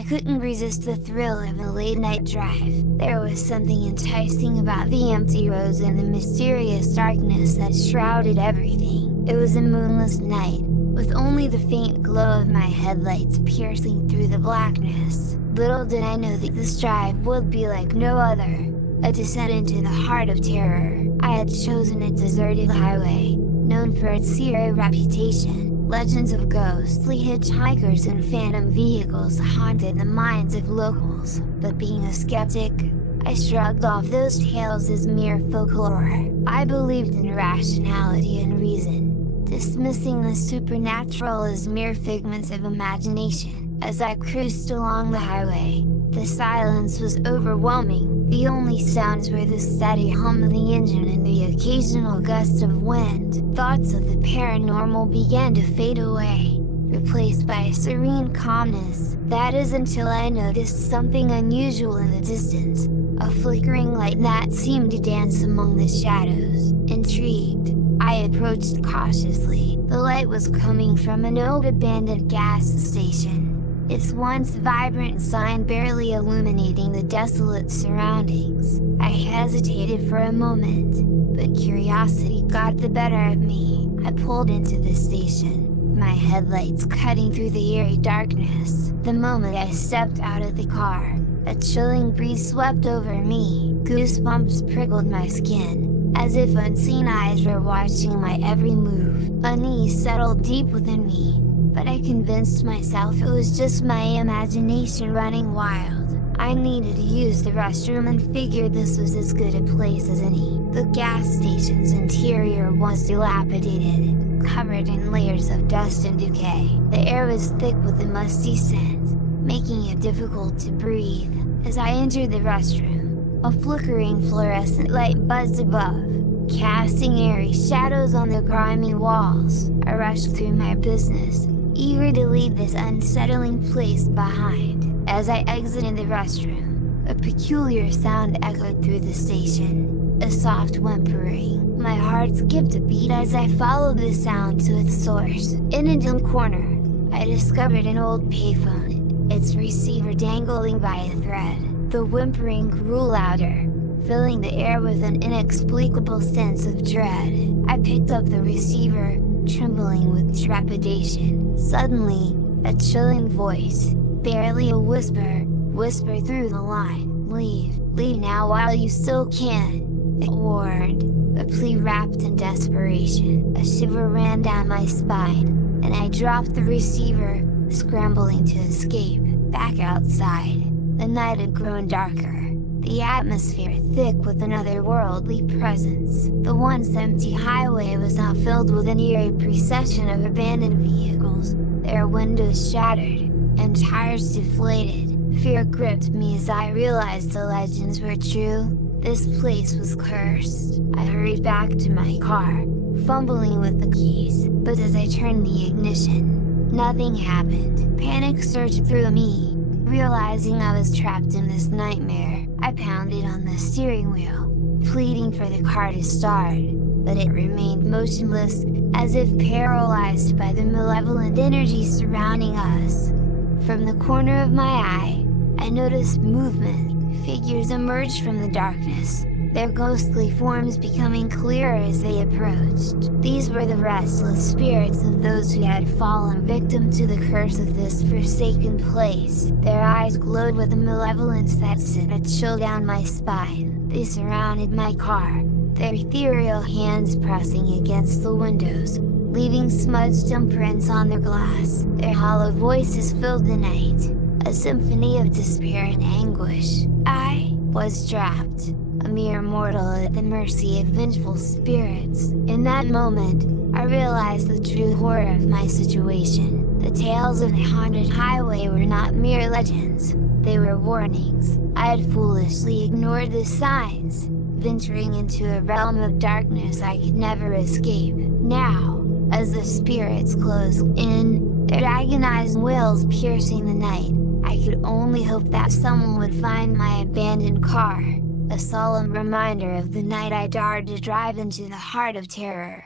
I couldn't resist the thrill of a late-night drive. There was something enticing about the empty roads and the mysterious darkness that shrouded everything. It was a moonless night, with only the faint glow of my headlights piercing through the blackness. Little did I know that this drive would be like no other. A descent into the heart of terror. I had chosen a deserted highway, known for its eerie reputation. Legends of ghostly hitchhikers and phantom vehicles haunted the minds of locals, but being a skeptic, I shrugged off those tales as mere folklore. I believed in rationality and reason, dismissing the supernatural as mere figments of imagination. As I cruised along the highway, the silence was overwhelming. The only sounds were the steady hum of the engine and the occasional gust of wind. Thoughts of the paranormal began to fade away, replaced by a serene calmness. That is until I noticed something unusual in the distance, a flickering light that seemed to dance among the shadows. Intrigued, I approached cautiously. The light was coming from an old abandoned gas station, its once vibrant sign barely illuminating the desolate surroundings. I hesitated for a moment, but curiosity got the better of me. I pulled into the station, my headlights cutting through the eerie darkness. The moment I stepped out of the car, a chilling breeze swept over me. Goosebumps prickled my skin, as if unseen eyes were watching my every move. Unease settled deep within me, but I convinced myself it was just my imagination running wild. I needed to use the restroom and figured this was as good a place as any. The gas station's interior was dilapidated, covered in layers of dust and decay. The air was thick with a musty scent, making it difficult to breathe. As I entered the restroom, a flickering fluorescent light buzzed above, casting eerie shadows on the grimy walls. I rushed through my business, eager to leave this unsettling place behind. As I exited the restroom, a peculiar sound echoed through the station, a soft whimpering. My heart skipped a beat as I followed the sound to its source. In a dim corner, I discovered an old payphone, its receiver dangling by a thread. The whimpering grew louder, filling the air with an inexplicable sense of dread. I picked up the receiver, trembling with trepidation. Suddenly, a chilling voice, barely a whisper, whispered through the line. Leave now while you still can," it warned, a plea wrapped in desperation. A shiver ran down my spine, and I dropped the receiver, scrambling to escape. Back outside, the night had grown darker, the atmosphere thick with an otherworldly presence. The once empty highway was now filled with an eerie procession of abandoned vehicles, their windows shattered, and tires deflated. Fear gripped me as I realized the legends were true. This place was cursed. I hurried back to my car, fumbling with the keys, but as I turned the ignition, nothing happened. Panic surged through me. Realizing I was trapped in this nightmare, I pounded on the steering wheel, pleading for the car to start, but it remained motionless, as if paralyzed by the malevolent energy surrounding us. From the corner of my eye, I noticed movement. Figures emerged from the darkness, their ghostly forms becoming clearer as they approached. These were the restless spirits of those who had fallen victim to the curse of this forsaken place. Their eyes glowed with a malevolence that sent a chill down my spine. They surrounded my car, their ethereal hands pressing against the windows, leaving smudged imprints on their glass. Their hollow voices filled the night, a symphony of despair and anguish. I was trapped, a mere mortal at the mercy of vengeful spirits. In that moment, I realized the true horror of my situation. The tales of the haunted highway were not mere legends, they were warnings. I had foolishly ignored the signs, venturing into a realm of darkness I could never escape. Now, as the spirits closed in, their agonized wails piercing the night, I could only hope that someone would find my abandoned car, a solemn reminder of the night I dared to drive into the heart of terror.